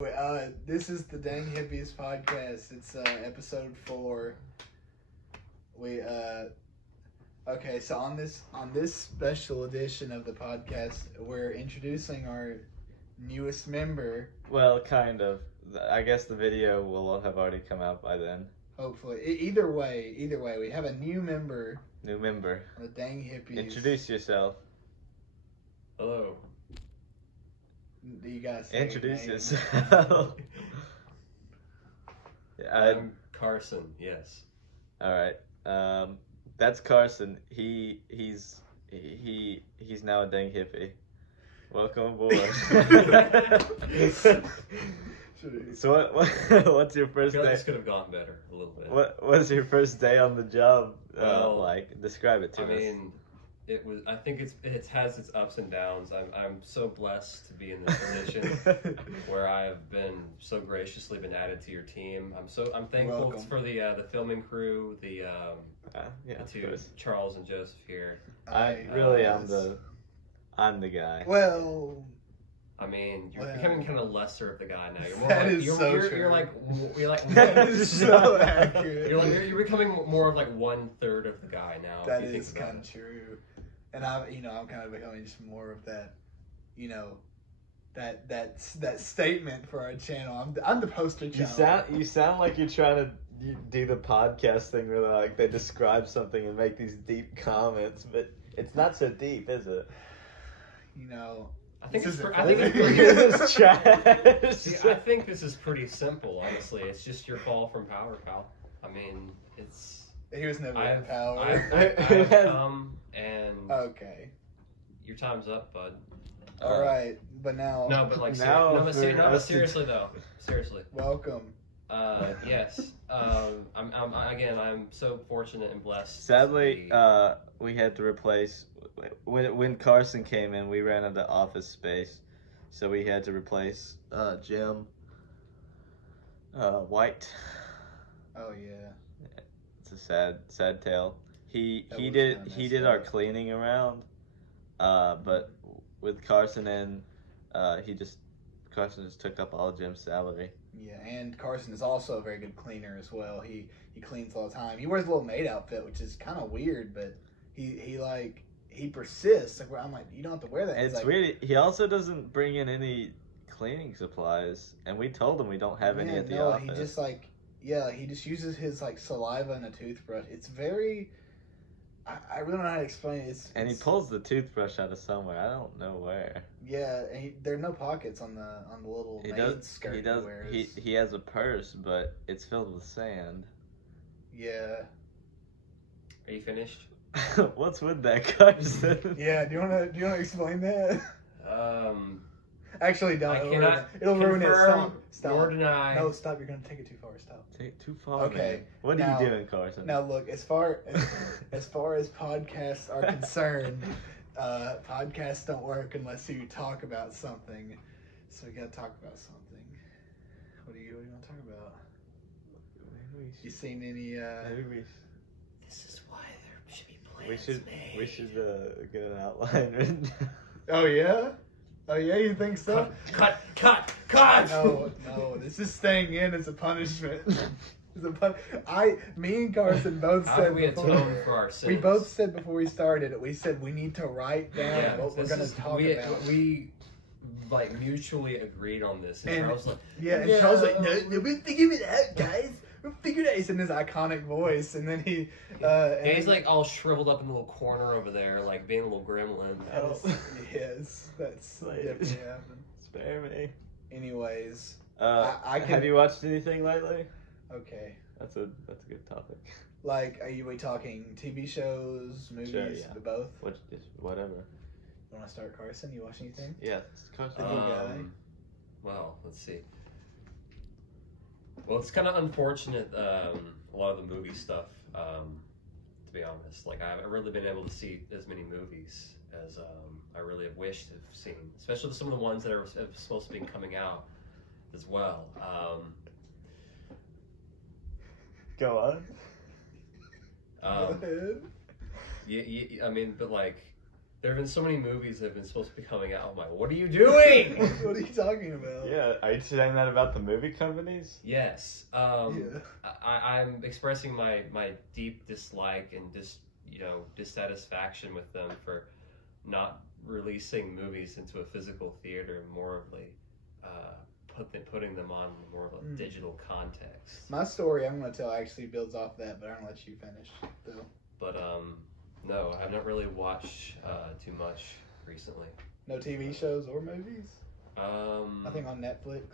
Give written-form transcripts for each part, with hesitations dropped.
This is the Dang Hippies Podcast. It's episode 4. Okay, so on this special edition of the podcast, we're introducing our newest member. Well, kind of. I guess the video will have already come out by then. Hopefully, either way, we have a new member. New member. The Dang Hippies. Introduce yourself. Hello. You guys introduce yourself. I'm Carson. Yes. All right. That's Carson. He's now a dang hippie. Welcome aboard. So what's your first I feel like day? this could have gone better a little bit. What was your first day on the job Well, like? Describe it to us. I mean, it was. I think it has its ups and downs. I'm so blessed to be in this position where I have been so graciously been added to your team. I'm thankful Welcome. for the filming crew, the two Charles and Joseph here. I'm the guy. Well, I mean, you're becoming kind of lesser of the guy now. You're more that like, is you're, so you're, true. you're like That is so accurate. You're becoming more of like 1/3 of the guy now. That if you is think about kind of it. true, and I'm kind of becoming just more of that, that statement for our channel. I'm the poster child. You sound like you're trying to do the podcast thing where like they describe something and make these deep comments, but it's not so deep, is it? I think This it's. isn't I think funny. it's It's trash. See, I think this is pretty simple. Honestly, it's just your fall from power, pal. I mean, it's. He was never in I've power. come and Okay. your time's up, bud. All right, but now. No, but like Now but seriously though. Seriously. Welcome. Yes. I'm so fortunate and blessed. Sadly, to we had to replace when Carson came in. We ran out of office space, so we had to replace Jim White. Oh yeah. It's a sad tale. He That was did kinda messed our up. cleaning around, but with Carson in, Carson just took up all of Jim's salary. Yeah, and Carson is also a very good cleaner as well. He cleans all the time. He wears a little maid outfit, which is kind of weird, but he persists. Like, I'm like, you don't have to wear that. He's It's like, weird. He also doesn't bring in any cleaning supplies, and we told him we don't have any at the office. He just he just uses his saliva and a toothbrush. It's very. I really don't know how to explain it. He pulls the toothbrush out of somewhere. I don't know where. Yeah, and there are no pockets on the little maid skirt He does. wears. He has a purse, but it's filled with sand. Yeah. Are you finished? What's with that, Carson? Yeah. Do you wanna explain that? Actually, don't. I It'll cannot ruin it. It'll ruin it. confirm Stop. nor deny. No, stop. You're gonna take it too far. Stop. Take too far. Okay, Man. What now- are you doing, Carson? Now look, as far as podcasts are concerned, podcasts don't work unless you talk about something. So we gotta talk about something. What do you want to talk about? You seen any? Maybe we. This is why there should be plans We should get an outline written. Oh yeah. Oh yeah, you think so? Cut! No. This is staying in as a punishment. Me and Carson both How said do we before. atone for our sins? We both said before we started it. We said we need to write down what we're gonna talk about. We mutually agreed on this, and And- Charles was like, Yeah, and Charles like, no, we'll figure it out, guys. We'll figure it out. He's in his iconic voice, and then he. and he's like all shriveled up in the little corner over there, like being a little gremlin. Yes, that's Like- definitely happened. Spare me. Anyways, Have you watched anything lately? okay. That's a good topic. Like, we talking TV shows, movies, Sure, yeah. both? Whatever. You want to start, Carson? You watch anything? Yeah, Carson. Well, let's see. Well, it's kind of unfortunate, a lot of the movie stuff, to be honest. Like, I haven't really been able to see as many movies as I really have wished to have seen, especially some of the ones that are supposed to be coming out as well. Go on. Go ahead. Yeah, I mean, but like, There have been so many movies that have been supposed to be coming out. I'm like, what are you doing? What are you talking about? Yeah, are you saying that about the movie companies? Yes. I'm expressing my deep dislike and dissatisfaction with them for not releasing movies into a physical theater and more of putting them on more of a digital context. My story I'm going to tell actually builds off that, but I'm going to let you finish, though. But, no, I've not really watched too much recently. No TV shows or movies? Nothing on Netflix?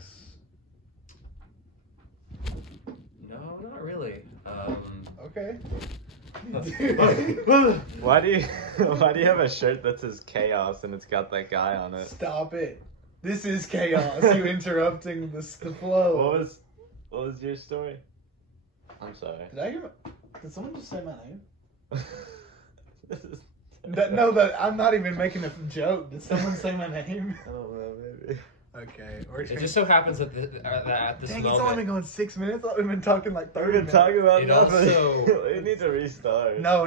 No, not really. Okay. Why do you have a shirt that says chaos and it's got that guy on it? Stop it. This is chaos. You interrupting the flow. What was your story? I'm sorry. Did someone just say my name? No, I'm not even making a joke. Did someone say my name? I don't know, maybe. Okay. It just so happens that at this Dang, moment... it's only been going 6 minutes. I thought we've been talking like 30 minutes. We're talking about It nothing. also- We need to restart. No.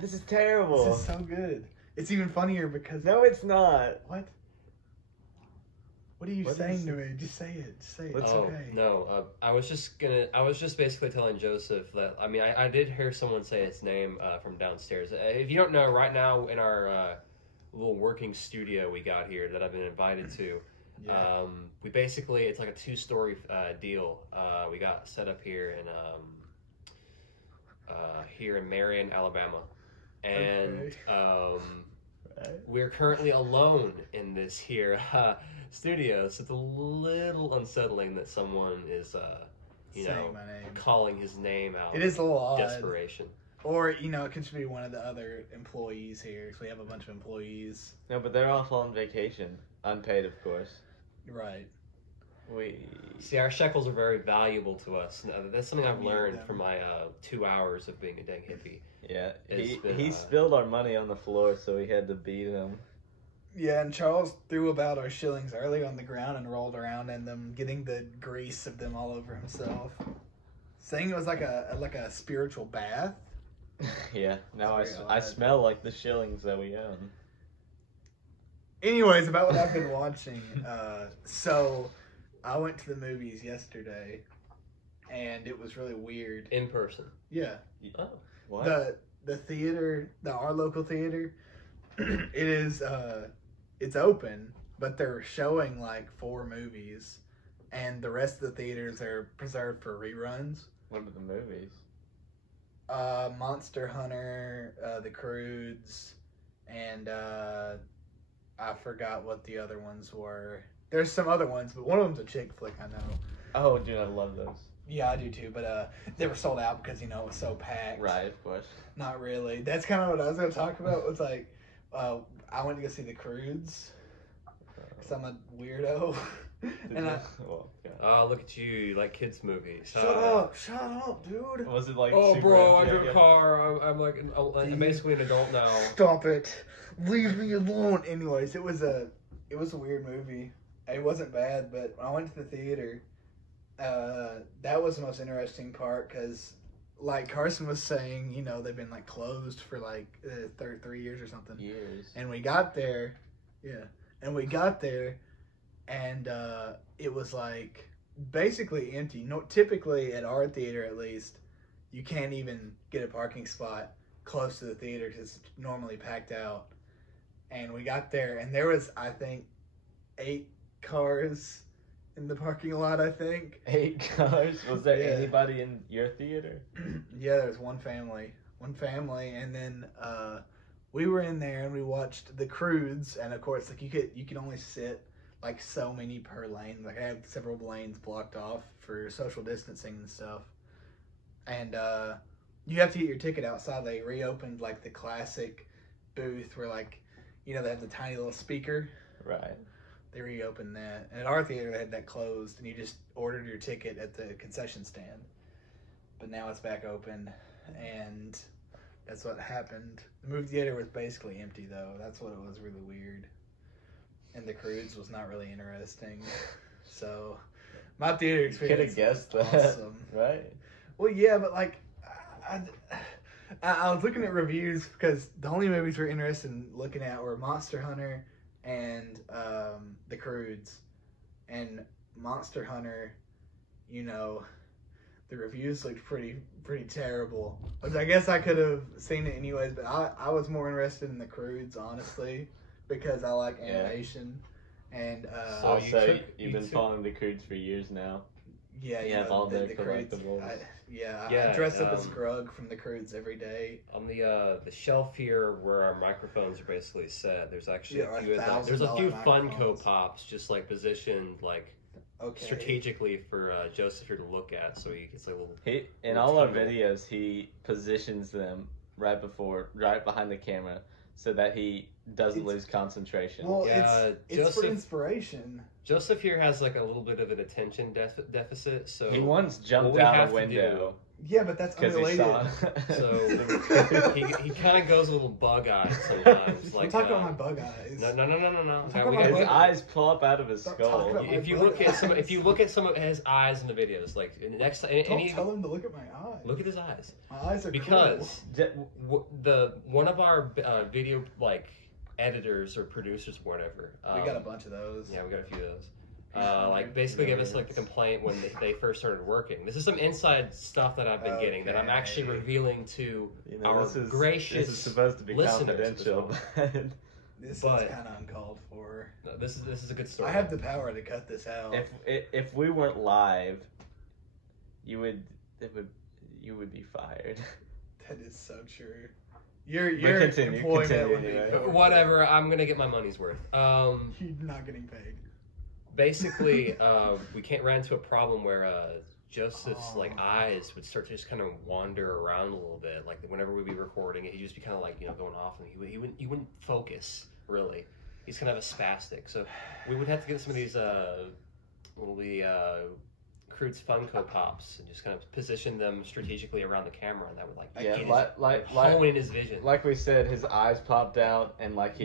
This is terrible. This is so good. It's even funnier because... No, it's not. What? What are you saying to me? Just say it. Just say it. It's okay. No, I was just basically telling Joseph that, I did hear someone say his name from downstairs. If you don't know, right now in our little working studio we got here that I've been invited to, we basically, it's like a 2-story deal. We got set up here in Marion, Alabama. And we're currently alone in this here studio, so it's a little unsettling that someone is, saying my name, calling his name out. It is a little odd. Desperation. Or, it could be one of the other employees here, because we have a bunch of employees. No, but they're off on vacation. Unpaid, of course. Right. See, our shekels are very valuable to us. That's something I've learned them. from my 2 hours of being a dang hippie. Yeah, he spilled our money on the floor, so we had to beat him. Yeah, and Charles threw about our shillings early on the ground and rolled around in them, getting the grease of them all over himself. Saying it was like a spiritual bath. Yeah, now I smell like the shillings that we own. Anyways, about what I've been watching. So, I went to the movies yesterday, and it was really weird. In person. Yeah. Oh. What? The theater, our local theater, it is, it's open, but they're showing like 4 movies, and the rest of the theaters are preserved for reruns. What are the movies? Monster Hunter, The Croods, and I forgot what the other ones were. There's some other ones, but one of them's a chick flick, I know. Oh, dude, I love those. Yeah, I do too, but they were sold out because, it was so packed. Right, of course. Not really. That's kind of what I was going to talk about. Was like, I went to go see The Croods because I'm a weirdo. Oh, look at you! You like kids movies. Shut up, dude. Was it like? Oh, super bro, I empty, drove a car. I'm basically an adult now. Stop it! Leave me alone. Anyways, it was a weird movie. It wasn't bad, but when I went to the theater, that was the most interesting part because, like Carson was saying, they've been like closed for like 3 years or something. Years. And we got there, and it was like basically empty. No, typically at our theater at least, you can't even get a parking spot close to the theater because it's normally packed out. And we got there, and there was, I think, 8 cars in the parking lot, I think. 8 cars? Was there anybody in your theater? Yeah, there was one family, and then we were in there and we watched The Croods, and of course, like you could only sit like so many per lane. Like I have several lanes blocked off for social distancing and stuff, and you have to get your ticket outside. They reopened like the classic booth where like they have the tiny little speaker. Right. They reopened that, and at our theater they had that closed, and you just ordered your ticket at the concession stand. But now it's back open, and that's what happened. The movie theater was basically empty, though. That's what it was really weird. And The Croods was not really interesting. So, my theater experience could have guessed was that. awesome. Right? Well, yeah, but like, I was looking at reviews because the only movies we're interested in looking at were Monster Hunter and The Croods. And Monster Hunter, the reviews looked pretty terrible. Which I guess I could have seen it anyways, but I was more interested in The Croods, honestly, because I like animation. And So you've been following The Croods for years now. Yeah, you have all their Croods. collectibles. I dress up as Grug from The Croods every day. On the shelf here where our microphones are basically set, there's actually a few Funko Pops just like positioned like strategically for Joseph here to look at, so he gets a little. In all our videos, he positions them right behind the camera, so that he doesn't lose concentration. Well, it's for inspiration. Joseph here has like a little bit of an attention deficit, so he once jumped out a window. Yeah, but that's unrelated. So he kind of goes a little bug-eyed sometimes. Like, talk about my bug eyes. No. His eyes pop out of his skull. If you look at some of his eyes in the videos, like next time, don't tell him to look at my eyes. Look at his eyes. My eyes are because one of our video like editors or producers, or whatever. We got a bunch of those. Yeah, we got a few of those. Like basically give us like the complaint when they first started working. This is some inside stuff that I've been getting that I'm actually revealing to our gracious. This is supposed to be confidential. This is kind of uncalled for. No, this is a good story. I have the power to cut this out. If we weren't live, you would be fired. That is so true. Your employment would be whatever. I'm gonna get my money's worth. You're not getting paid. Basically, we ran into a problem where Joseph's like eyes would start to just kind of wander around a little bit. Like whenever we'd be recording, he'd just be kind of like going off, and he wouldn't focus really. He's kind of a spastic. So we would have to get some of these Croods Funko Pops and just kind of position them strategically around the camera, and that would hone in his vision. Like we said, his eyes popped out, and like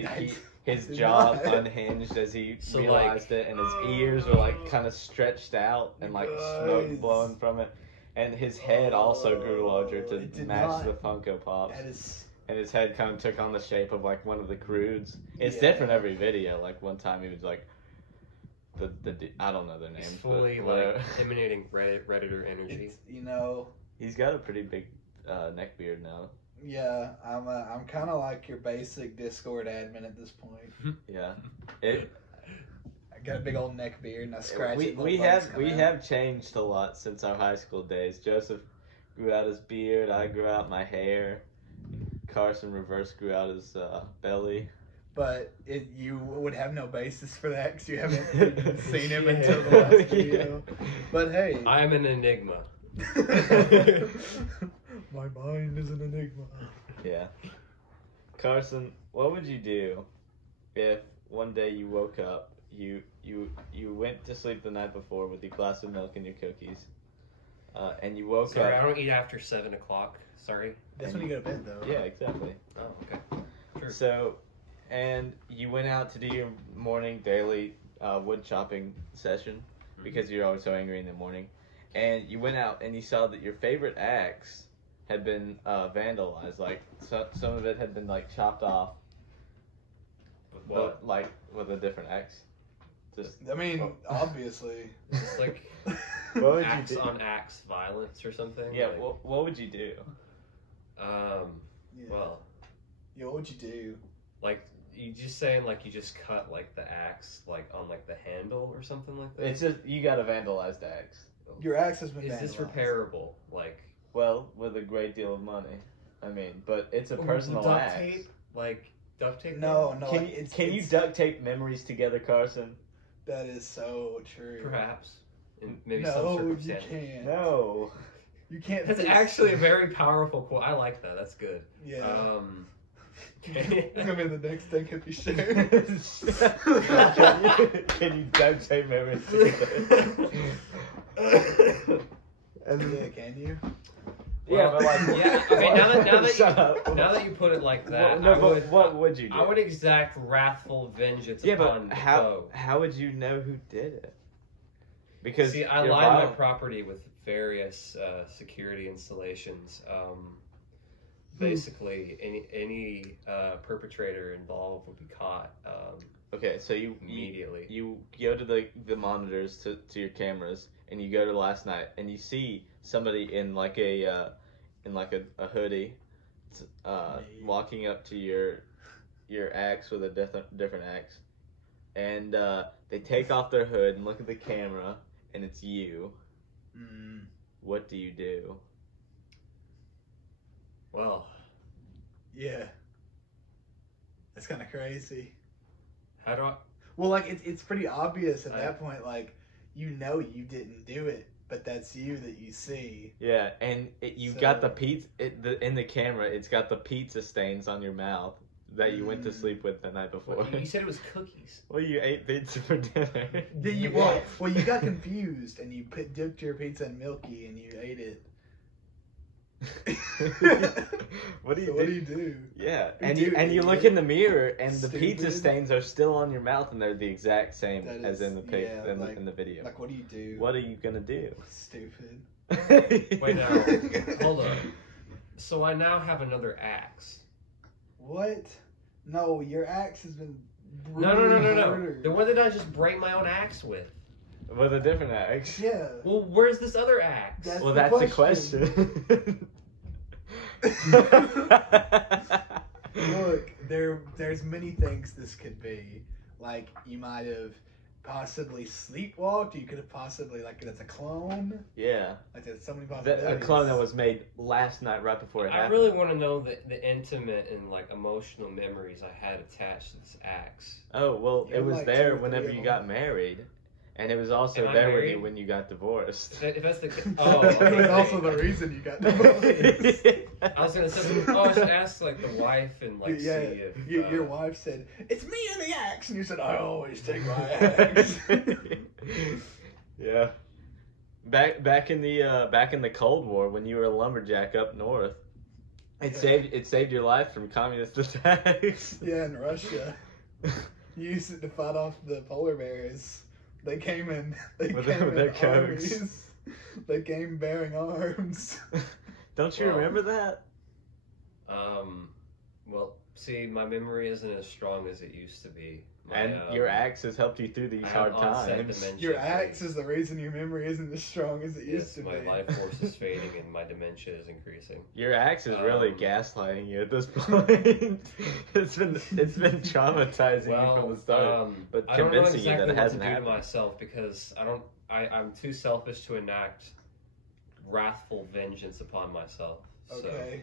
his jaw unhinged as he realized it, and his ears were like kind of stretched out and like smoke blowing from it, and his head also grew larger to match the Funko Pops. And his head kind of took on the shape of like one of the Croods. It's different every video. Like one time he was like. I don't know their names. He's fully like emanating Redditor energy. He's got a pretty big neck beard now. Yeah, I'm kind of like your basic Discord admin at this point. Yeah, I got a big old neck beard and I scratch it. We have changed a lot since our high school days. Joseph grew out his beard. I grew out my hair. Carson reverse grew out his belly. But you would have no basis for that because you haven't seen him until the last video. But hey. I'm an enigma. My mind is an enigma. Yeah. Carson, what would you do if one day you woke up, you went to sleep the night before with your glass of milk and your cookies, and you woke up... Sorry, I don't eat after 7 o'clock. Sorry. That's when you go to bed, though. Yeah, exactly. Oh, okay. Sure. So... And you went out to do your morning daily wood chopping session because you're always so angry in the morning. And you went out and you saw that your favorite axe had been vandalized. Like some of it had been like chopped off. With what? But, like with a different axe. Obviously. It's like what would axe you do? on axe violence or something. Yeah. Like, what would you do? Well. Yeah. What would you do? Like. You just saying like you just cut like the axe like on like the handle or something like that? It's just you got a vandalized axe. Your axe has been vandalized. Is this repairable? Like with a great deal of money. I mean, but it's a personal duct axe. Tape? Like duct tape? No. Can you duct tape memories together, Carson? That is so true. Perhaps. In maybe some circumstances. You can't. No. You can't. That's actually a very powerful quote. I like that. That's good. Yeah. It's gonna be the next thing hippie show. Can you duct tape memories? Yeah, can you? Yeah, but like Okay, now that you put it like that, what would you do? I would exact wrathful vengeance upon but the foe. how would you know who did it? Because I line my property with various security installations. basically any perpetrator involved would be caught. Okay, so you immediately you go to the monitors to your cameras, and you go to last night, and you see somebody in like a hoodie, walking up to your axe with a different axe, and they take off their hood and look at the camera, and it's you. What do you do? Well, yeah, that's kind of crazy. How do I? Well, like it's pretty obvious at that point. Like you didn't do it, but that's you that you see. Yeah, and you got the pizza in the camera. It's got the pizza stains on your mouth that you went to sleep with the night before. What, you said it was cookies. Well, you ate pizza for dinner. You got confused and you dipped your pizza in Milky and you ate it. What do you do? Yeah, and you look in the mirror and the pizza stains are still on your mouth and they're the exact same as in the in the video. Like, what do you do? What are you gonna do? Stupid. Wait, now hold on. So I now have another axe. What? No, your axe has been. No. The one that I just break my own axe with. With a different axe. Yeah. Well, where's this other axe? That's the question. Look, there's many things this could be. Like, you might have possibly sleepwalked. You could have possibly, like, that's a clone. Yeah. Like, there's so many possibilities. A clone that was made last night right before it happened. I really want to know the intimate and, like, emotional memories I had attached to this axe. Oh, well, it was like there whenever you got married. And it was also there with you when you got divorced. If that's the it was also the reason you got divorced. I was gonna say, I should ask like the wife and like see if your wife said, "It's me and the axe," and you said, "I always take my axe." Yeah. Back in the Cold War when you were a lumberjack up north, it saved your life from communist attacks. Yeah, in Russia, you used it to fight off the polar bears. They came in. With their armies. They came bearing arms. Don't you remember that? Well, see, my memory isn't as strong as it used to be. And your axe has helped you through these hard times. Your axe is the reason your memory isn't as strong as it used to be. My life force is fading and my dementia is increasing. Your axe is really gaslighting you at this point. It's been traumatizing you from the start, but convincing you that it hasn't happened. I don't know exactly what to do to myself because I'm too selfish to enact wrathful vengeance upon myself. Okay,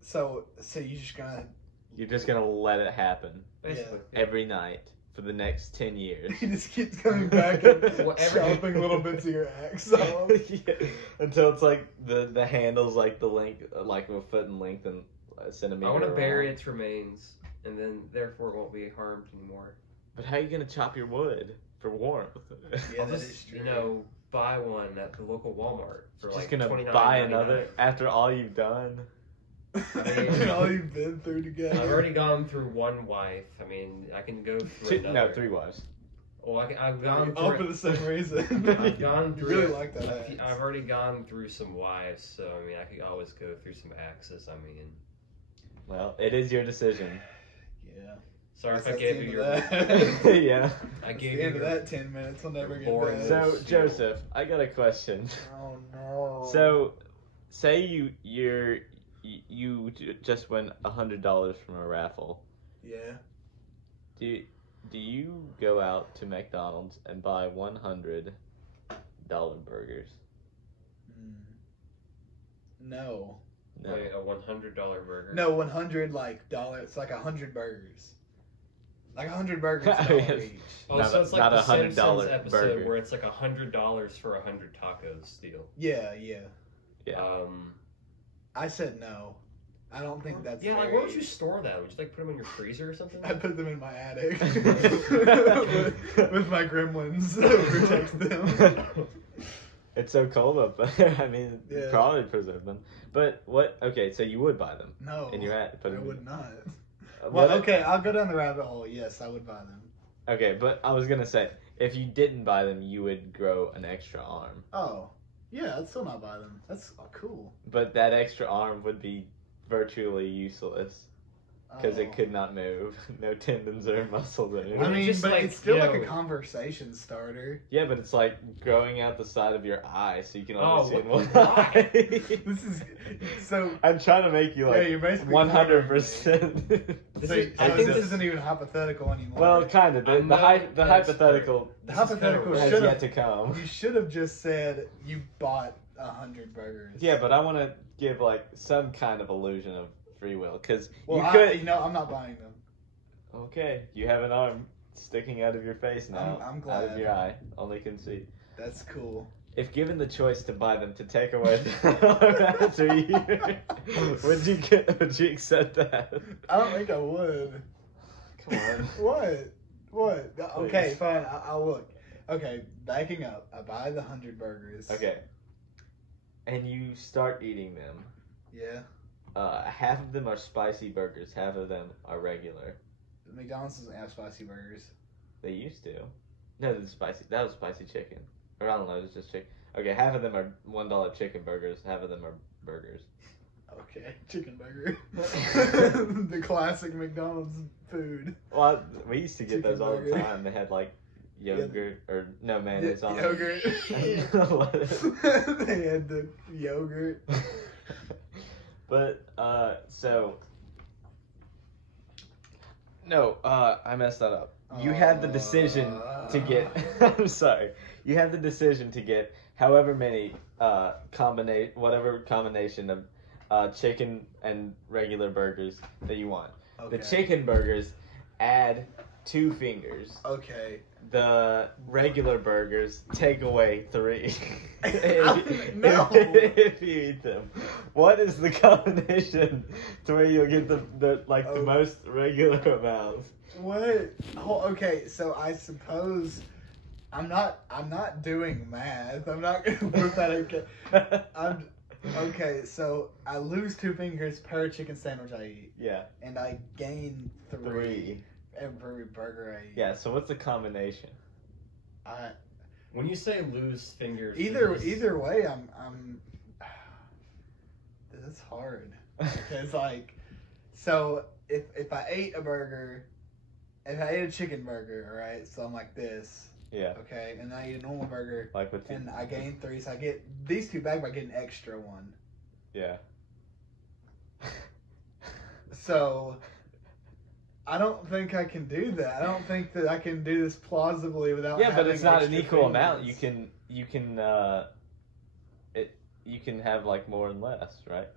so you're just gonna let it happen, basically, every night. For the next 10 years. He just keeps coming back and chopping little bits of your axe off. Yeah. Until it's like the handle's like the length, like a foot in length and a centimeter. I want to bury its remains, and then therefore it won't be harmed anymore. But how are you going to chop your wood for warmth? Yeah, I'll just, buy one at the local Walmart for just like $29.99. Buy another after all you've done? All you've been through together. I've already gone through one wife. I mean, I can go through another. No, 3 wives. Well, I've gone through... All for the same reason. I've gone through... You really like that axe. I've already gone through some wives, so, I mean, I could always go through some axes, I mean... Well, it is your decision. Yeah. Sorry if I gave you your... Yeah. I gave you the end of that 10 minutes. I'll never get back. So, Joseph, I got a question. Oh, no. So, say you just win $100 from a raffle. Yeah. Do you go out to McDonald's and buy $100 burgers? No. Wait, a $100 burger? No, 100 dollars. It's like 100 burgers. Like 100 burgers, $1 each. Oh, so it's like the Simpsons episode where it's like $100 for 100 tacos deal. Yeah. I said no. I don't think that's where would you store that? Would you like put them in your freezer or something? I put them in my attic with my gremlins to protect them. It's so cold up there. I mean, probably preserve them. But what? Okay, so you would buy them? No, in your attic? I would not. Well, okay, I'll go down the rabbit hole. Yes, I would buy them. Okay, but I was gonna say, if you didn't buy them, you would grow an extra arm. Oh. Yeah, I'd still not buy them. That's cool. But that extra arm would be virtually useless because it could not move. No tendons or muscles in it. I mean, just but like, it's still you like know- a conversation starter. Yeah, but it's like growing out the side of your eye, so you can only Oh, see in one why? eye. This is so. I'm trying to make you like you're basically 100%. This So, is- I I think think this this- isn't even hypothetical anymore. Well, kind of. I'm The no hypothetical the This is hypothetical kinda has should yet have. to come. You should have just said you bought 100 burgers. Yeah, but I want to give like some kind of illusion of free will because Well, you could. I'm not buying them. Okay, you have an arm sticking out of your face now. I'm Out of glad. your eye, only can see. That's cool. If given the choice to buy them to take away the arm after a year, would you accept that? I don't think I would. Come on. What? Okay, Please. fine. I'll look. Okay, backing up. I buy the 100 burgers. Okay. And you start eating them. Yeah. Half of them are spicy burgers. Half of them are regular. McDonald's doesn't have spicy burgers. They used to. No, the spicy. That was spicy chicken. Or I don't know. It was just chicken. Okay, half of them are $1 chicken burgers. Half of them are burgers. Okay, chicken burger. The classic McDonald's food. Well, we used to get Chicken those all the burger. time. They had like yogurt or no mayonnaise on Yogurt. it. They had the yogurt. But so no, I messed that up. You had the decision to get. I'm sorry. You had the decision to get however many whatever combination of chicken and regular burgers that you want. Okay. The chicken burgers add 2 fingers. Okay. The regular burgers take away 3. No. If you eat them, what is the combination to where you'll get the most regular amount? What? Okay, so I suppose I'm not doing math. I'm not gonna put that in. Okay, so I lose 2 fingers per chicken sandwich I eat, Yeah, and I gain 3 every burger I eat. Yeah. So what's the combination? When you say lose fingers, Either way, I'm. That's hard. It's like, so if I ate a burger, if I ate a chicken burger, all right, so I'm like this, Yeah, okay, and I eat a normal burger, like with and I gain 3, so I get these 2 back by getting an extra 1. yeah. So I don't think I can do that. I don't think that I can do this plausibly without. Yeah, but it's not an having extra equal amount. fingers. You can have like more and less, right?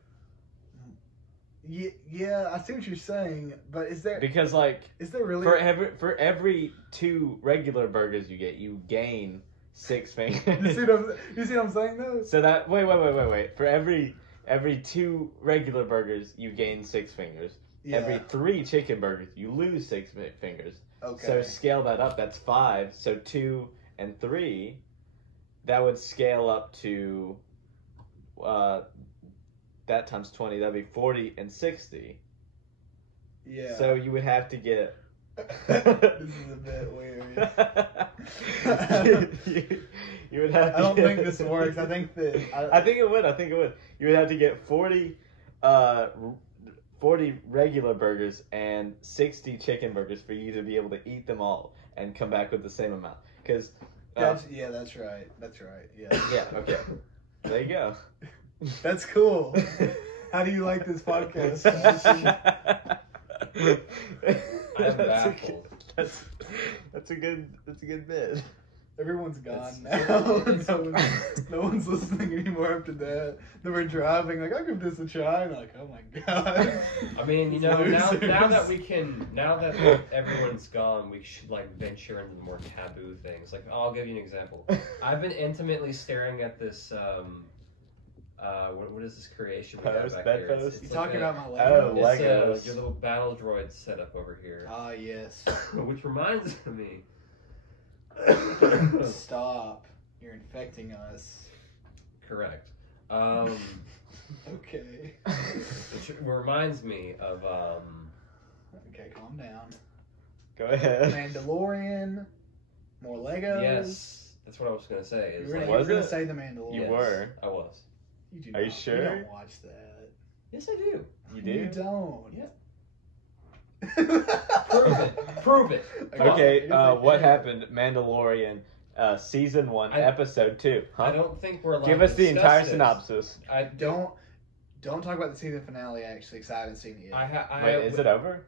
Yeah, I see what you're saying, but is there Because like really for every 2 regular burgers you get, you gain 6 fingers. you see what I'm saying though? So that wait. For every 2 regular burgers, you gain 6 fingers. Yeah. Every 3 chicken burgers, you lose 6 fingers. Okay. So scale that up. That's 5. So 2 and 3, that would scale up to that times 20. That'd be 40 and 60. Yeah. So you would have to get. This is a bit weird. you would have. To I don't get... think this works. I think that I think it would. You would have to get 40 regular burgers and 60 chicken burgers for you to be able to eat them all and come back with the same amount. Because that's right. Yeah. yeah, okay. There you go. That's cool. How do you like this podcast? I'm baffled. That's a good bit. Everyone's gone It's- now. No one's listening anymore after that. Then we're driving, like, I'll give this a try. And like, oh my god. I mean, you know, now Losers. now that everyone's gone, we should like venture into the more taboo things. Like, I'll give you an example. I've been intimately staring at this. What is this creation we have back Bed here? post? You like talking a- about my Oh, Legos? Legos. Your little battle droid setup over here. Ah, yes. Which reminds me. Stop. You're infecting us. Correct. Okay. Which reminds me of Okay, calm down. Go ahead. Mandalorian. More Legos. yes, that's what I was gonna say. You were Was gonna it? say the Mandalorian. You were. I was. You do Are you not- sure? You don't watch that. Yes, I do. You do? You don't. Yeah. Prove it. Okay, what happened? Mandalorian, season 1, episode 2. Huh? I don't think we're allowed Give us to the entire this. synopsis. I Don't talk about the season finale, actually, because I haven't seen it yet. Wait, is it over?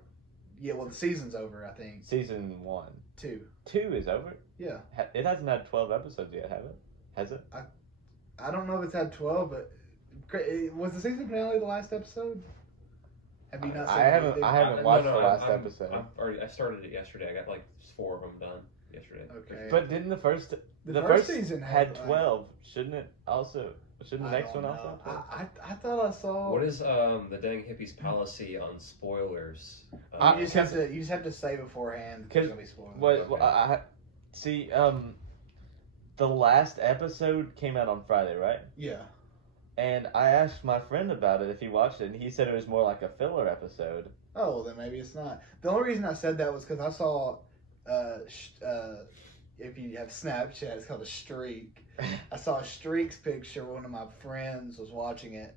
Yeah, well, the season's over, I think. Season 1. 2. 2 is over? Yeah. It hasn't had 12 episodes yet, have it? Has it? I don't know if it's had 12, but was the season finale the last episode? Have you not seen it? I haven't watched the last I'm- episode. I started it yesterday. I got like 4 of them done yesterday. Okay. But didn't the first season had 12? Shouldn't it also? Shouldn't the next one know. also? I thought I saw. What is the Dang Hippies policy on spoilers? You just have to say beforehand. There's gonna be spoilers. I see. The last episode came out on Friday, right? Yeah. And I asked my friend about it if he watched it, and he said it was more like a filler episode. Oh, well, then maybe it's not. The only reason I said that was because I saw, if you have Snapchat, it's called a streak. I saw a streaks picture. One of my friends was watching it.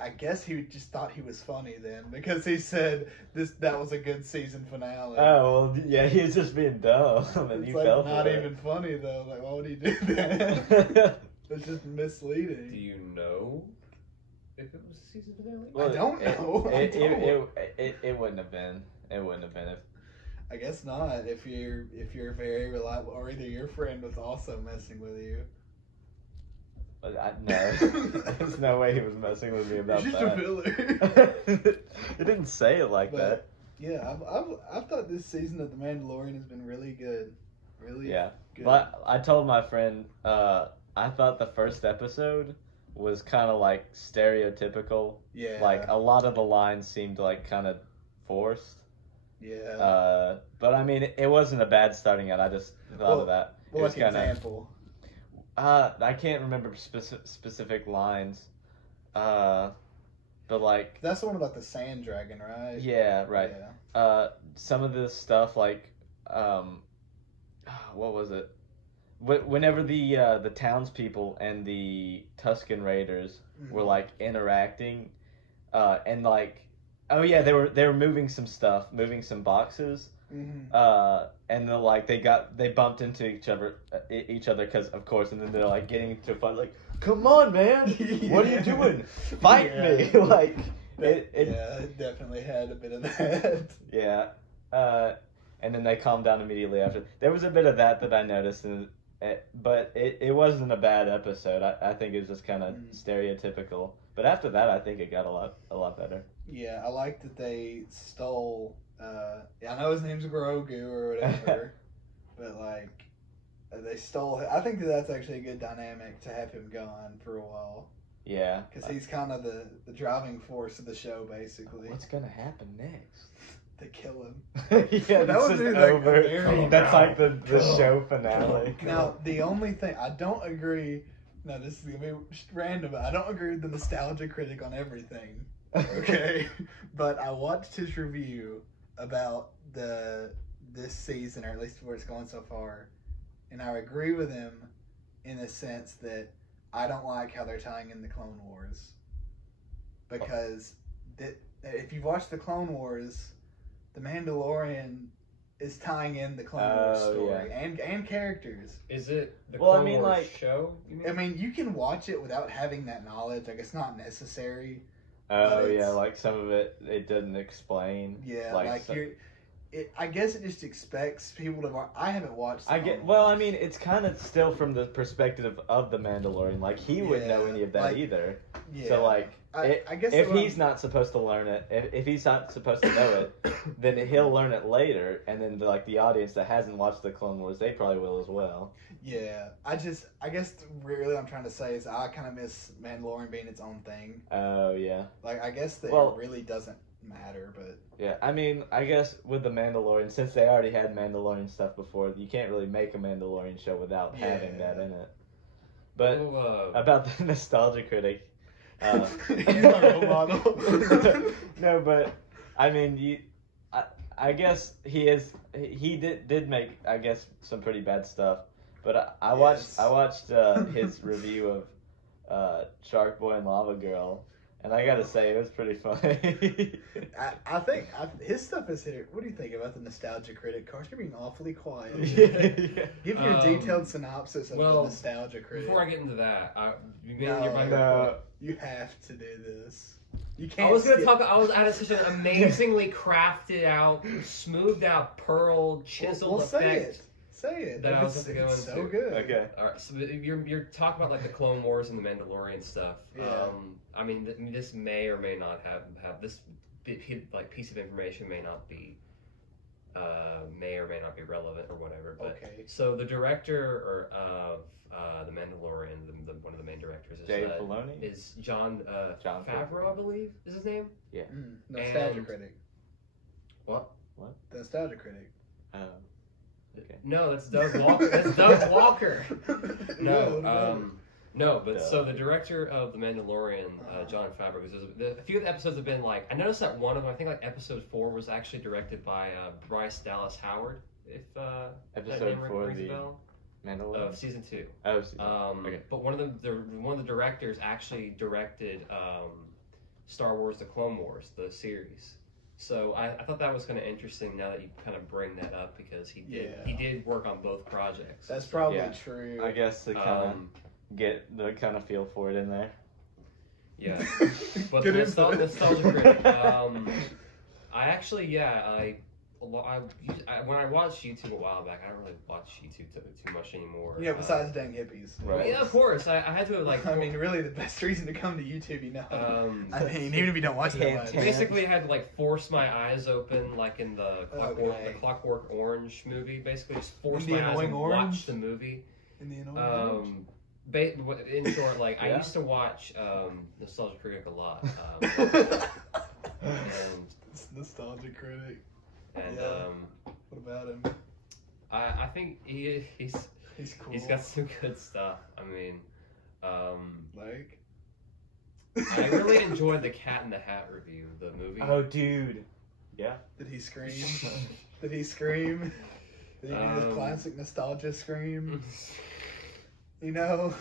I guess he just thought he was funny then, because he said that was a good season finale. Oh, well, yeah, he was just being dumb, and it's you like fell not for it. even funny though. Like, why would he do that? It's just misleading. Do you know if it was a season finale? I don't know. It wouldn't have been. It wouldn't have been if. I guess not. If you're very reliable, or either your friend was also messing with you. No, there's no way he was messing with me about It's just that. a filler. It didn't say it like that. Yeah, I thought this season of The Mandalorian has been really good. Really good. But I told my friend, I thought the first episode was kind of like stereotypical. Yeah. Like a lot of the lines seemed like kind of forced. Yeah. But I mean, it wasn't a bad starting out. I just thought of that. Well, it was like an example. I can't remember specific lines. But like. That's the one about the sand dragon, right? Yeah, right. Yeah. Some of this stuff, like, what was it? Whenever the townspeople and the Tusken Raiders were like interacting, and like, oh yeah, they were moving some stuff, moving some boxes, and then like they bumped into each other because of course, and then they're like getting into a fight, like, come on, man, what are you doing? Fight me, like. It definitely had a bit of that. Yeah, and then they calmed down immediately after. There was a bit of that I noticed, but it wasn't a bad episode. I think it was just kind of stereotypical. But after that, I think it got a lot better. Yeah, I like that they stole. I know his name's Grogu or whatever, but like they stole. I think that's actually a good dynamic to have him gone for a while. Yeah, because he's kind of the driving force of the show, basically. What's gonna happen next? They kill him. Yeah, that would be like over. That's like the show finale. Now, the only thing I don't agree. No, this is gonna be random. But I don't agree with the nostalgia critic on everything. Okay, but I watched his review about this season, or at least where it's going so far, and I agree with him in the sense that I don't like how they're tying in the Clone Wars, because if you've watched the Clone Wars, the Mandalorian is tying in the Clone Wars story and characters. Is it the Clone Wars like, show? You mean? I mean, you can watch it without having that knowledge. Like, it's not necessary. Oh yeah, like some of it doesn't explain. Yeah, like I guess it just expects people to watch. I haven't watched. Well, I mean, it's kind of still from the perspective of the Mandalorian. Like he wouldn't know any of that either. Yeah. So like, I guess if he's not supposed to learn it, if he's not supposed to know it, then he'll learn it later, and then the audience that hasn't watched the Clone Wars, they probably will as well. Yeah, I guess really what I'm trying to say is I kind of miss Mandalorian being its own thing. Oh yeah. Like I guess that it really doesn't matter, but yeah, I mean, I guess with the Mandalorian, since they already had Mandalorian stuff before, you can't really make a Mandalorian show without having that in it. But about the nostalgia critic, he's my role model. No, but I mean, I guess he did make, I guess, some pretty bad stuff. But I watched his review of Shark Boy and Lava Girl. And I gotta say, it was pretty funny. I think his stuff is here. What do you think about the Nostalgia Critic? Carter, you're being awfully quiet. Yeah. Give your detailed synopsis of the Nostalgia Critic. Before I get into that, you have to do this. You can't. I was at such an amazingly crafted out, smoothed out, pearled, chiseled effect. Say it. That I was about to go into. So good. Okay. All right. So you're talking about like the Clone Wars and the Mandalorian stuff. Yeah. I mean, this may or may not have this piece of information may not be may or may not be relevant or whatever. But, okay. So the director of the Mandalorian, one of the main directors, is John Favreau, I believe, is his name. Yeah. Nostalgia Critic. What? The Nostalgia Critic. Okay. No, that's Doug Walker. That's Doug Walker. No, but Duh. so the director of The Mandalorian, John Favreau, a few of the episodes have been like, I noticed that one of them, I think like episode 4 was actually directed by Bryce Dallas Howard, if episode 4 rings a bell. Mandalorian? Of season 2. Oh, season 2. Okay. But one of the directors actually directed Star Wars: The Clone Wars, the series. So I thought that was kind of interesting now that you kind of bring that up because he did work on both projects. That's probably true. I guess to kind of get the kind of feel for it in there. Yeah, but the Nostalgia Critic. I actually when I watched YouTube a while back, I don't really watch YouTube too much anymore. Yeah, besides dang hippies. Right. Yeah, of course. I had to like. I mean, really, the best reason to come to YouTube, you know. I mean, even if you don't watch it much. Basically, I had to like force my eyes open, like in the Clockwork Orange movie. Basically, just force my eyes and watch the movie. In short, like I used to watch Nostalgia Critic a lot. And Nostalgia Critic. And what about him? I think he's cool. He's got some good stuff. I mean, like I really enjoyed the Cat in the Hat review, the movie. Oh, dude. Yeah. Did he scream? Did he scream? Did he do his classic nostalgia scream? You know?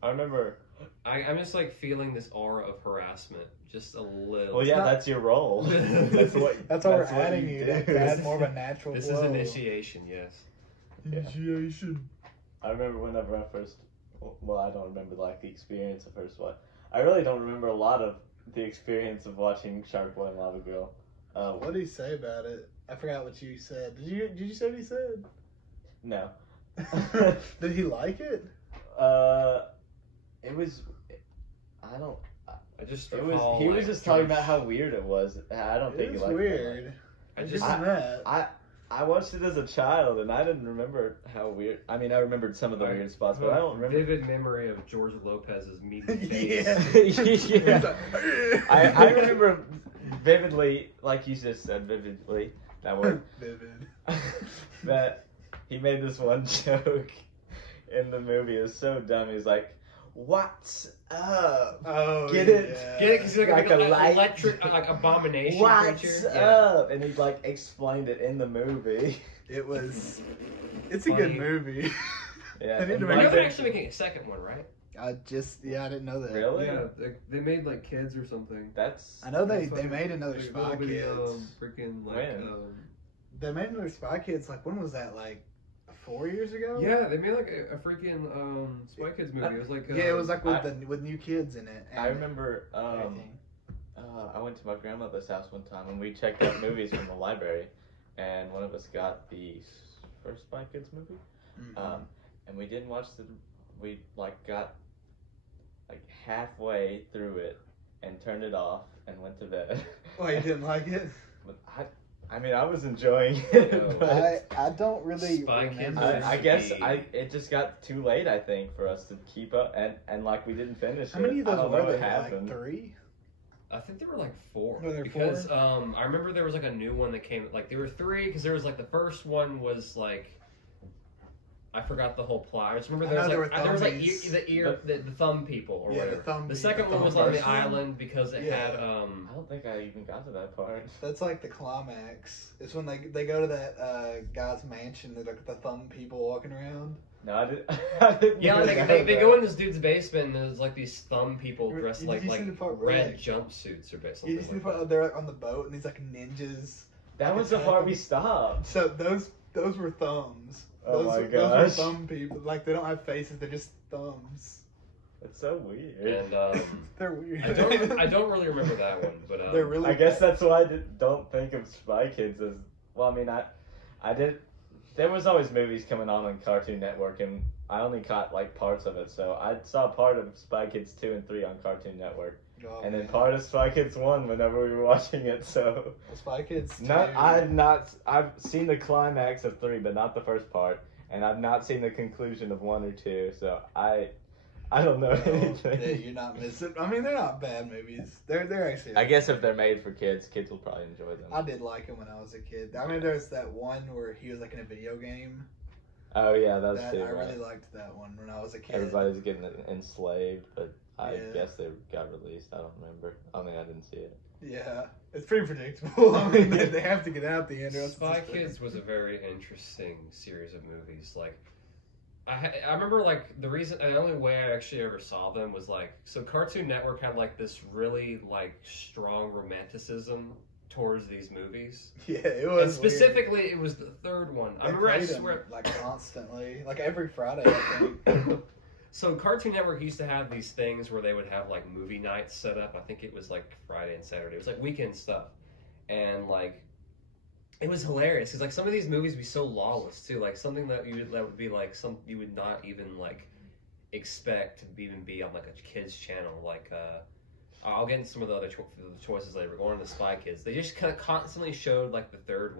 I remember. I'm just like feeling this aura of harassment, just a little. Well, yeah, that's your role. That's what we're adding you. To add more of a natural. This is initiation, yes. Initiation. I remember whenever I first. Well, I don't remember like the experience of first watch. I really don't remember a lot of the experience of watching Shark Boy and Lava Girl. What did he say about it? I forgot what you said. Did you say what he said? No. Did he like it? It was. I don't. I just. It was. He was just talking about how weird it was. I don't think he liked it. Weird. I watched it as a child and I didn't remember how weird. I mean, I remembered some of the weird spots, but I don't remember. Vivid memory of George Lopez's meaty face. Yeah. I remember vividly, like you just said, vividly. That word. Vivid. That he made this one joke in the movie. It was so dumb. He's like, "What's up? Oh, get it? Yeah. Get it? Because he's like an electric, like abomination What's creature. up?" And he like explained it in the movie. It's a good movie. Yeah. I know they're actually making a second one, right? I didn't know that. Really? Yeah, they made like Kids or something. I know they made another Spy Kids. Freaking like. When? They made another Spy Kids. Like when was that? Like 4 years ago? Yeah, they made like a freaking Spy Kids movie. It was like it was like with new kids in it. I remember I went to my grandmother's house one time and we checked out movies from the library, and one of us got the first Spy Kids movie, and we didn't watch we got like halfway through it and turned it off and went to bed. Oh, you didn't like it? But I mean, I was enjoying it. But I don't really Spy remember. Kids I guess it just got too late, I think, for us to keep up, and like we didn't finish it. How many of those were there? Happened. Like 3? I think there were like 4. Were there because 4? I remember there was like a new one that came. Like there were 3 because there was like the first one was like. I forgot the whole plot. I just remember there was like the thumb people or whatever. The second one was on the island because it had. I don't think I even got to that part. That's like the climax. It's when they go to that guy's mansion. They look at the thumb people walking around. No, I didn't. Yeah, they go in this dude's basement and there's like these thumb people dressed like red jumpsuits or something. You see the part they're like on the boat and these like ninjas. That was the part we stopped. So those were thumbs. Oh my gosh. Those were thumb people. Like they don't have faces; they're just thumbs. It's so weird. And they're weird. I don't really remember that one, but they're really. I guess that's why I don't think of Spy Kids as well. I mean, I did. There was always movies coming on Cartoon Network, and I only caught like parts of it. So I saw part of Spy Kids 2 and 3 on Cartoon Network, and then part of Spy Kids 1 whenever we were watching it. So Spy Kids 2. I've seen the climax of 3, but not the first part, and I've not seen the conclusion of 1 or 2. So I don't know anything. Yeah, you're not missing. I mean, they're not bad movies. They're actually. I guess if they're made for kids, kids will probably enjoy them. I did like them when I was a kid. I mean, there's that one where he was like in a video game. Oh yeah, that's too. I really liked that one when I was a kid. Everybody's getting enslaved, but I Yeah. guess they got released. I don't remember. I mean, I didn't see it. Yeah, it's pretty predictable. I mean, they have to get out the end. Or else it's Spy just- Kids was a very interesting series of movies. Like, I remember like the only way I actually ever saw them was like, so Cartoon Network had like this really like strong romanticism towards these movies. Yeah, it was. And specifically, it was the third one. I remember, I swear, like constantly, like every Friday, I think. So Cartoon Network used to have these things where they would have like movie nights set up. I think it was like Friday and Saturday. It was like weekend stuff, and like it was hilarious because like some of these movies would be so lawless too. Like something that would be like some you would not even like expect to even be on like a kids channel. Like I'll get into some of the other choices later. But going into Spy Kids, they just kind of constantly showed like the third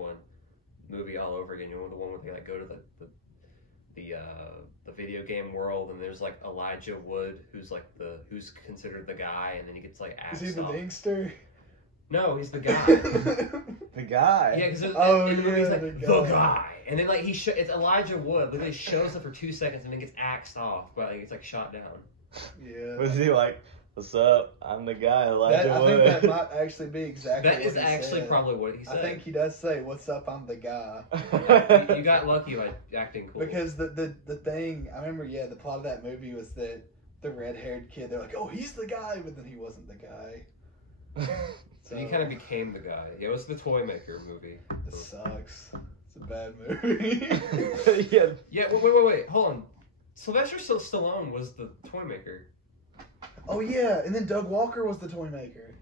movie all over again. You know, the one where they like go to the video game world, and there's like Elijah Wood, who's considered the guy, and then he gets like axed Is he the off. Dingster? No, he's the guy. The guy. Yeah, because in Oh, the movie he's yeah, like the the guy. guy, and then like it's Elijah Wood. Literally shows up for 2 seconds and then gets axed off, but like it's like shot down. Yeah. Was he like, "What's up? I'm the guy, Elijah I Wood." think that might actually be exactly. That is what he actually said. probably what he said. I think he does say, "What's up? I'm the guy." You got lucky by acting cool. Because the thing I remember, yeah, the plot of that movie was that the red-haired kid, they're like, "Oh, he's the guy," but then he wasn't the guy. So he kind of became the guy. Yeah, it was the Toy Maker movie. It sucks. It's a bad movie. Yeah. Yeah, wait, hold on. Sylvester Stallone was the Toy Maker. Oh yeah, and then Doug Walker was the toy maker.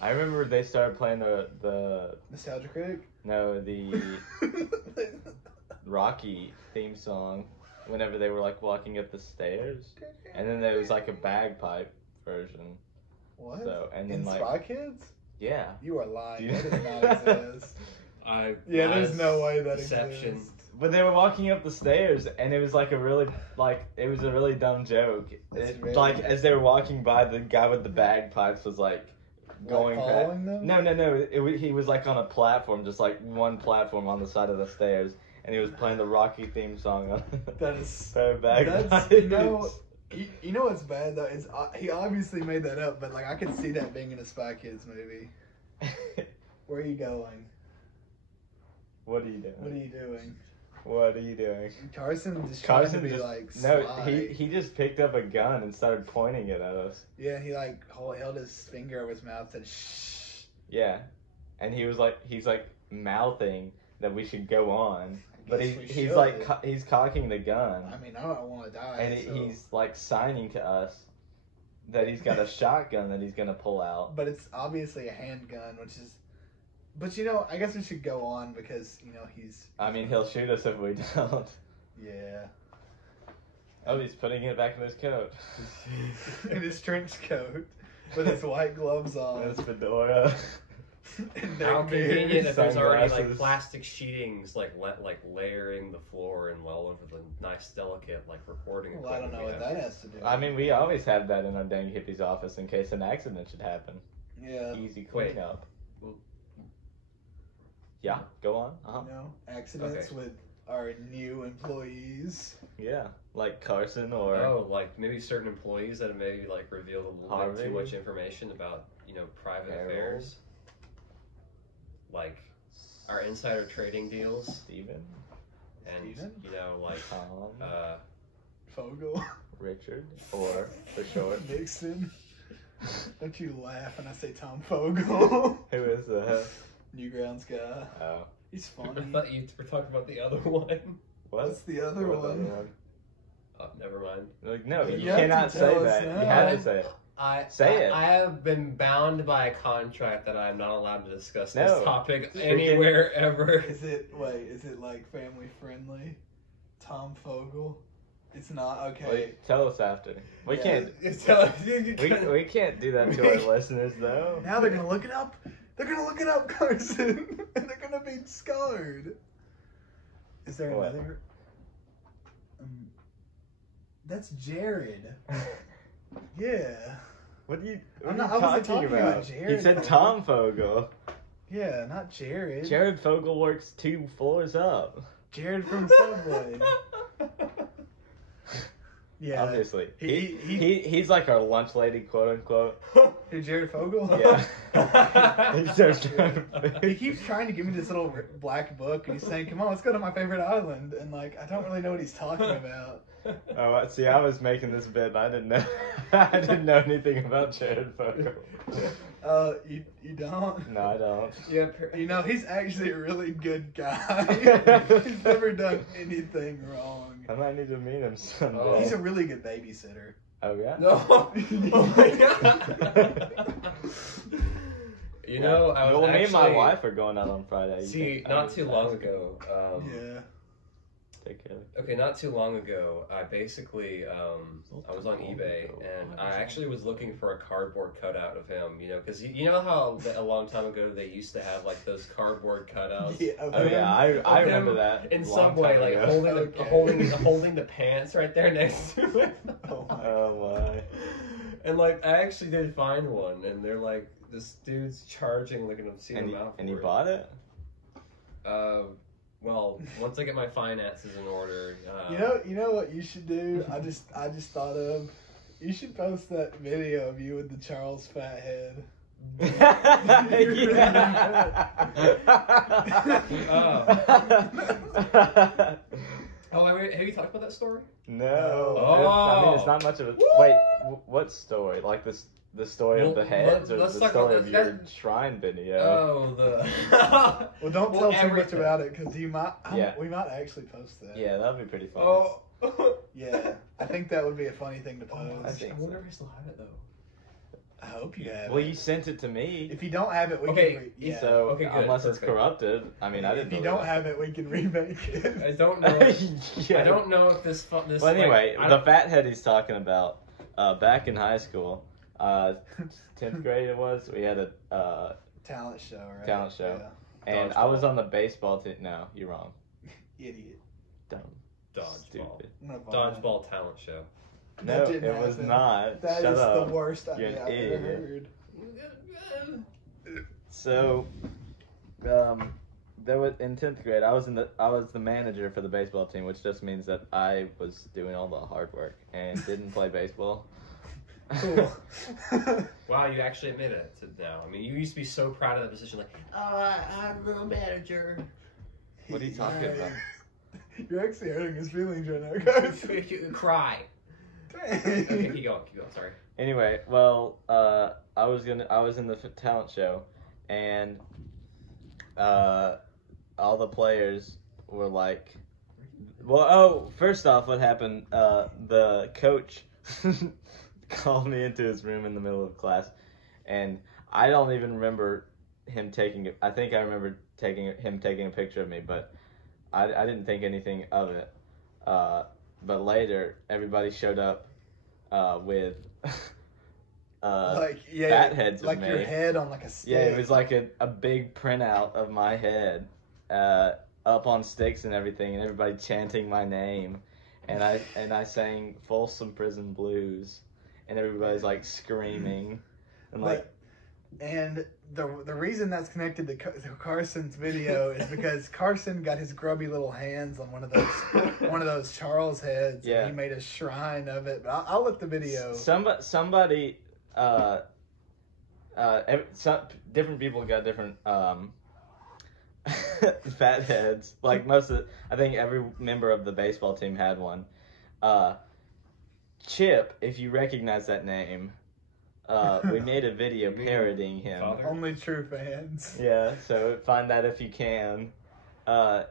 I remember they started playing the Nostalgia Critic. no the Rocky theme song whenever they were like walking up the stairs, and then there was like a bagpipe version. What? So and then In like Spy Kids? Yeah. You are lying. You- That does not exist. Yeah, there's no way that Deception. exists. But they were walking up the stairs, and it was like a really dumb joke. Like as they were walking by, the guy with the bagpipes was like going Like following them? No. He was like on a platform, just like one platform on the side of the stairs, and he was playing the Rocky theme song on That is. the bagpipes. That's you know what's bad though? It's he obviously made that up, but like I could see that being in a Spy Kids movie. Where are you going? What are you doing? What are you doing? What are you doing? Carson just trying to be just like no. sly. He just picked up a gun and started pointing it at us. Yeah, he like held his finger over his mouth and shh. Yeah, and he's like mouthing that we should go on, but guess we he's should. like he's cocking the gun, I mean, I don't want to die. and so. he's like signing to us that he's got a shotgun that he's gonna pull out. But it's obviously a handgun, which is. But you know, I guess we should go on because you know he's. I mean, he'll shoot us if we don't. Yeah. Oh, he's putting it back in his coat. In his trench coat, with his white gloves on. His fedora. And How neck convenient beard. if there's already like Sunglasses. plastic sheetings like layering the floor and all over the nice delicate like recording. Well, I don't know what equipment that has to do. I mean, we always have that in our dang hippie's office in case an accident should happen. Yeah. Easy Wait. cleanup. Yeah, go on. Uh-huh. You know, accidents with our new employees. Yeah, like Carson we or have. Oh, like maybe certain employees that have maybe like revealed a little bit Harvey. too much information about private Harold. affairs, like our insider trading deals. Steven. And, Steven? you know, like, Tom, Fogel. Richard, or for short. Nixon. Don't you laugh when I say Tom Fogel. Who is that? Newgrounds guy. Oh. He's I funny. thought you were talking about the other one. What's the other What one? Oh, never mind. Like, no, You you have to cannot tell say us that. now. You have to say it. Say it. I have been bound by a contract that I am not allowed to discuss No. this topic anywhere ever. Is it like family friendly? Tom Fogel? It's not okay. Wait, tell us after. We Yeah. can't. We can't do that to our listeners, though. Now they're gonna look it up. They're gonna look it up, Carson, and they're gonna be scarred. Is there What? another? That's Jared. Yeah. What are you I wasn't talking about Jared He said Fogel. Tom Fogel. Yeah, not Jared. Jared Fogel works 2 floors up. Jared from Subway. Yeah. Obviously. He- He's like our lunch lady, quote unquote. Who, Jared Fogel? Yeah. He serves He keeps trying to give me this little black book, and he's saying, "Come on, let's go to my favorite island." And like, I don't really know what he's talking about. Oh, see, I was making this bit, and I didn't know. I didn't know anything about Jared Fogel. You don't? No, I don't. Yeah, you know, he's actually a really good guy. He's never done anything wrong. I might need to meet him someday. Oh. He's a really good babysitter. Oh yeah. No. Oh my god. You know, I was well, me and my actually- wife are going out on Friday. You See, can- not too long ago. Yeah. Take care. Okay, not too long ago, I basically, I was on eBay, and I actually was looking for a cardboard cutout of him, you know, because you know how a long time ago they used to have, like, those cardboard cutouts? Yeah, Oh yeah, I of remember him that. in long some way, time like, ago. holding the pants right there next to it. Oh my. Oh my. And, like, I actually did find one, and they're like, this dude's charging, like, I'm seeing him out And you for it. bought it? Well, once I get my finances in order, You know what you should do? I just thought of. You should post that video of you with the Charles fat head. Oh, have you talked about that story? No. Oh. I mean, it's not much of a. Woo! Wait, what story? Like the story of the heads, or let's the talk story about of that. your shrine video? Oh, the. Well, don't tell too much everything. about it because you might. Yeah. We might actually post that. Yeah, that'd be pretty funny. Oh. Yeah, I think that would be a funny thing to Oh, post. think I wonder if I still have it though. I hope you have Well, it. you sent it to me, If you don't have it, we Okay, can. Yeah. so Okay, good, unless it's perfect. corrupted, I mean, I didn't. If you know don't that. have it, we can remake it. I don't know. Yeah. I don't know if this. This. Well, anyway, like, I the don't- fat head he's talking about, back in high school, 10th grade it was, we had a Talent show, right? talent show. Yeah. And I was on the baseball team. No, you're wrong. Idiot. Dumb. Dodgeball. Stupid. I'm gonna vomit. Dodgeball talent show. No, That it didn't was happen. not. That Shut is up. the worst You're idea an I've ever idiot. heard. So, there was in 10th grade. I was the manager for the baseball team, which just means that I was doing all the hard work and didn't play baseball. Cool. Wow, you actually admit it now. I mean, you used to be so proud of that position, like, oh, I'm a manager. What are you talking about? You're actually hurting his feelings right now, guys. You cry. Dang. Okay, keep going. Sorry. Anyway, well, I was in the talent show, and all the players were like, well, first off, what happened? The coach called me into his room in the middle of class, and I don't even remember him taking it. I think I remember him taking a picture of me, but I didn't think anything of it. But later, everybody showed up with like fat heads of like me. your head on like a stick. Yeah, it was like a big printout of my head up on sticks and everything, and everybody chanting my name, and I sang Folsom Prison Blues, and everybody's like screaming, and like. And the reason that's connected to Carson's video is because Carson got his grubby little hands on one of those Charles heads. Yeah. And he made a shrine of it. But I'll look the video. Somebody, different people got different fatheads. Like I think every member of the baseball team had one. Chip, if you recognize that name, we made a video parodying him. Father? Only true fans. Yeah, so find that if you can.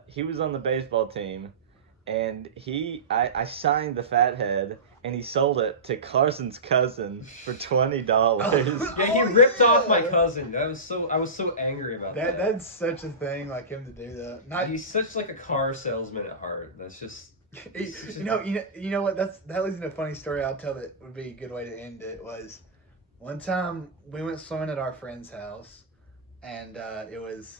He was on the baseball team, and I signed the fathead, and he sold it to Carson's cousin for $20. Yeah, he ripped off my cousin. I was so angry about that. That's such a thing, like him to do that. He's such like a car salesman at heart. That's just. You know what? That leads into a funny story I'll tell that would be a good way to end it. Was one time we went swimming at our friend's house, and it was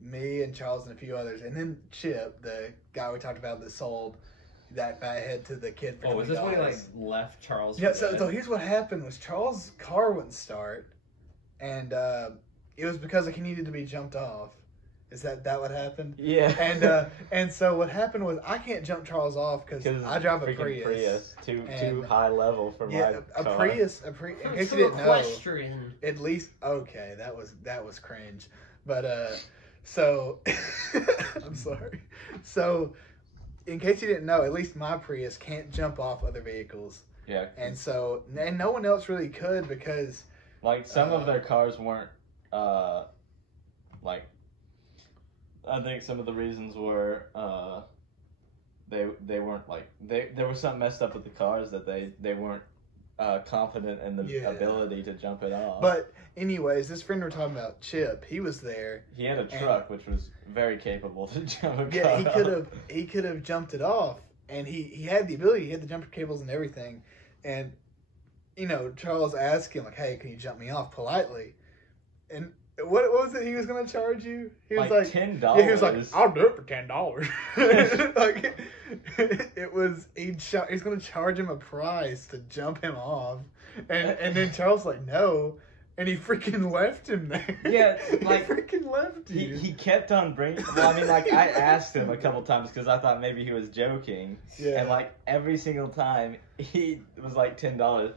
me and Charles and a few others, and then Chip, the guy we talked about that sold that fathead to the kid for $20. Was this when he like left Charles? Yeah. So here's what happened: was Charles' car wouldn't start, and it was because he needed to be jumped off. Is that what happened? Yeah. And so what happened was I can't jump Charles off because I drive a Prius. Too high level for my car. A Prius. In case you didn't know, at least okay, that was cringe. But so I'm sorry. So in case you didn't know, at least my Prius can't jump off other vehicles. Yeah. And no one else really could because like some of their cars weren't like. I think some of the reasons were they weren't like there was something messed up with the cars that they weren't confident in the ability to jump it off. But anyways, this friend we're talking about, Chip, he was there. He had a truck which was very capable to jump a car. Yeah, he could have jumped it off, and he had the ability. He had the jumper cables and everything, and Charles asked him like, "Hey, can you jump me off politely?" And what was it he was going to charge you? He was like $10. Yeah, he was like, I'll do it for $10. Like, it was, he's going to charge him a price to jump him off. And then Charles like, no. And he freaking left him there. Yeah, like, he freaking left you. He kept on bringing, well, I mean, like, I asked him a couple times because I thought maybe he was joking. Yeah. And, like, every single time, he was like $10.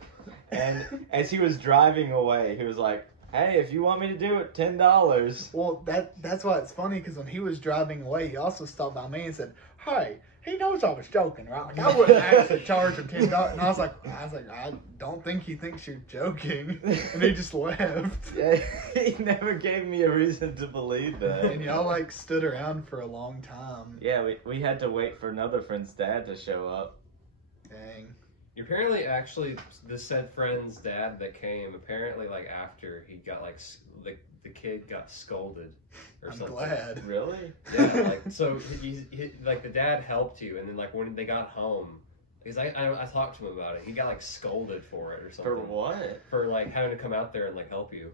And as he was driving away, he was like, hey, if you want me to do it, $10. Well, that's why it's funny, because when he was driving away, he also stopped by me and said, hey, he knows I was joking, right? Like, I wouldn't actually charge him $10. And I was like, I don't think he thinks you're joking. And he just left. Yeah, he never gave me a reason to believe that. And y'all, like, stood around for a long time. Yeah, we had to wait for another friend's dad to show up. Dang. Apparently, actually, the said friend's dad that came, apparently, like, after he got, like, the kid got scolded or I'm something. glad. Really? Yeah, like, so, like, the dad helped you, and then, like, when they got home, because I talked to him about it, he got, like, scolded for it or something. For what? For, like, having to come out there and, like, help you.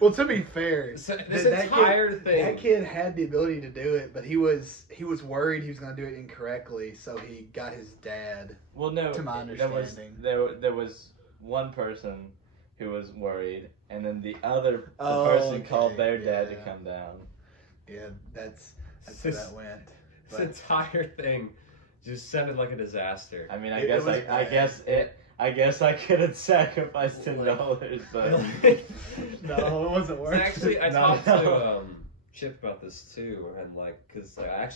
Well, to be fair, so, that kid had the ability to do it, but he was worried he was going to do it incorrectly, so he got his dad. Well, no, to my understanding, there was one person who was worried, and then the person called their dad to come down. Yeah, that's how that went. This entire thing just sounded like a disaster. I mean, I guess I could have sacrificed $10, but no, it wasn't worth it. Actually, I talked to Chip about this too, and like, cause I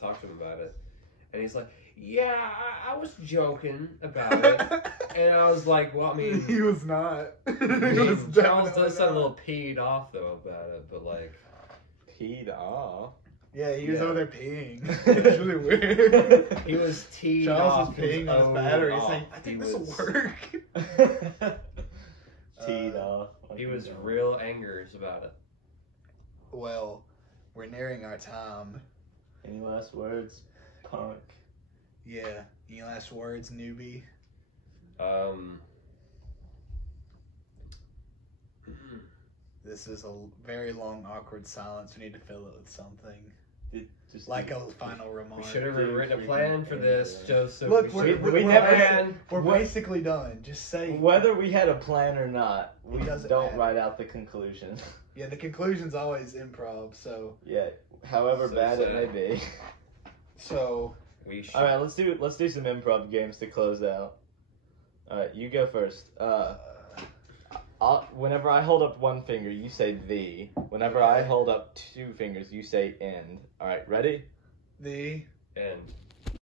talked to him about it, and he's like, "Yeah, I was joking about it," and I was like, "Well, I mean, he was not." Charles does sound a little peed off though about it, but like, peed off. Yeah, he was over there peeing. It's really weird. He was teed Charles off. Was peeing on his battery, saying, "I think this will work." Teed off. He was real angry about it. Well, we're nearing our time. Any last words, punk? Yeah. Any last words, newbie? This is a very long, awkward silence. We need to fill it with something. Just like a final remark. We should have written a plan for this, Joseph. Look, we're basically done. Just say whether we had a plan or not. We don't matter. Write out the conclusion. Yeah, the conclusion's always improv. So yeah, however bad it may be. So all right, let's do some improv games to close out. All right, you go first. Whenever I hold up one finger, you say the. Whenever I hold up two fingers, you say end. All right, ready? The End.